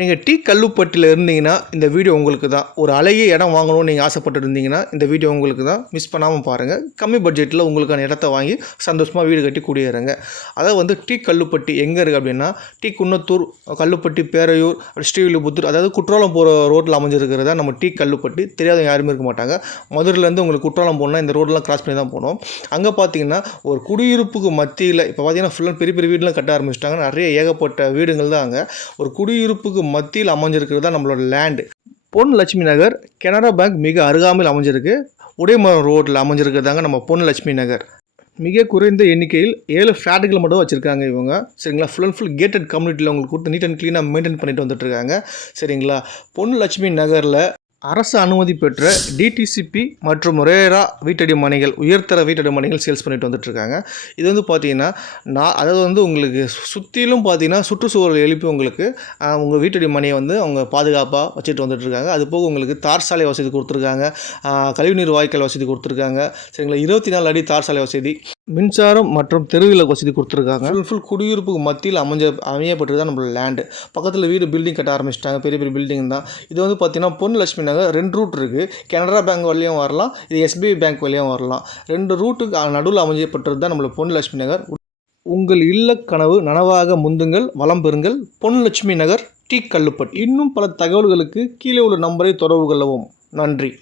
நீங்கள் டீ கல்லுப்பட்டியில் இருந்தீங்கன்னா இந்த வீடியோ உங்களுக்கு தான். ஒரு அழகிய இடம் வாங்கணும்னு நீங்கள் ஆசைப்பட்டு இருந்தீங்கன்னா இந்த வீடியோ உங்களுக்கு தான். மிஸ் பண்ணாமல் பாருங்கள். கம்மி பட்ஜெட்டில் உங்களுக்கான இடத்த வாங்கி சந்தோஷமாக வீடு கட்டி குடியேறுங்க. அதாவது டீ கல்லுப்பட்டி எங்கே இருக்குது அப்படின்னா, டீ குன்னத்தூர், கல்லுப்பட்டி, பேரையூர், ஸ்ரீவில்லிபுத்தூர், அதாவது குற்றாலம் போகிற ரோட்டில் அமைஞ்சிருக்கிறதா நம்ம டீ கல்லுப்பட்டி. தெரியாதவங்க யாருமே இருக்க மாட்டாங்க. மதுரையிலேருந்து உங்களுக்கு குற்றாலம் போகணுன்னா இந்த ரோடெலாம் கிராஸ் பண்ணி தான் போகணும். அங்கே பார்த்தீங்கன்னா ஒரு குடியிருப்புக்கு மத்தியில் இப்போ பார்த்தீங்கன்னா ஃபுல்லாக பெரிய பெரிய வீடுலாம் கட்ட ஆரம்பிச்சிட்டாங்க. நிறைய ஏகப்பட்ட வீடுகள் தான் அங்கே. ஒரு குடியிருப்புக்கு மத்தியில் அமைஞ்சிருக்கிறது தான் நம்மளோட லேண்டு. பொன் லட்சுமி நகர் கனரா பேங்க் மிக அருகாமையில் அமைஞ்சிருக்கு. உடைமரம் ரோட்டில் அமைஞ்சிருக்கிறதாங்க நம்ம பொன் லட்சுமி நகர். மிக குறைந்த எண்ணிக்கையில் 7 ஃப்ளாட்டுகள் மட்டும் வச்சுருக்காங்க இவங்க. சரிங்களா, ஃபுல் அண்ட் ஃபுல் கேட்டட் கம்யூனிட்டியில் உங்களுக்கு கொடுத்து நீட் அண்ட் க்ளீனாக மெயின்டைன் பண்ணிட்டு வந்துட்டுருக்காங்க. சரிங்களா, பொன் லட்சுமி நகரில் அரசு அனுமதி பெற்ற டிடிசிபி மற்றும் ரேரா வீட்டடி மனைகள், உயர்தர வீட்டடி மனைகள் சேல்ஸ் பண்ணிட்டு வந்துட்டுருக்காங்க. இது வந்து பார்த்தீங்கன்னா அதாவது உங்களுக்கு சுற்றிலும் பார்த்தீங்கன்னா சுற்றுச்சூழல் எழுப்பி உங்களுக்கு உங்கள் வீட்டடி மனையை அவங்க பாதுகாப்பாக வச்சுட்டு வந்துட்டுருக்காங்க. அது போக உங்களுக்கு தார் சாலை வசதி கொடுத்துருக்காங்க, கழிவுநீர் வாய்க்கால் வசதி கொடுத்துருக்காங்க. சரிங்களா, 24 அடி தார் சாலை வசதி, மின்சாரம் மற்றும் தெருவிளக்கு வசதி கொடுத்துருக்காங்க. ஃபுல் குடியிருப்புக்கு மத்தியில் அமையப்பட்டு தான் நம்மளோட லேண்டு. பக்கத்தில் வீடு பில்டிங் கட்ட ஆரம்பிச்சிட்டாங்க. பெரிய பெரிய பில்டிங் தான். இது வந்து பார்த்தீங்கன்னா பொன் லட்சுமி நகர் 2 ரூட் இருக்குது. கனரா பேங்க் வழியும் வரலாம், இது எஸ்பிஐ பேங்க் வழியும் வரலாம். 2 ரூட்டுக்கு நடுவில் அமையப்பட்டது தான் நம்மளோட பொன் லட்சுமி நகர். உங்கள் இல்ல கனவு நனவாக முந்துங்கள், வளம் பெறுங்கள். பொன் லட்சுமி நகர், டீ கல்லுப்பட்டி. இன்னும் பல தகவல்களுக்கு கீழே உள்ள நம்பரை தொடர்பு கொள்ளவும். நன்றி.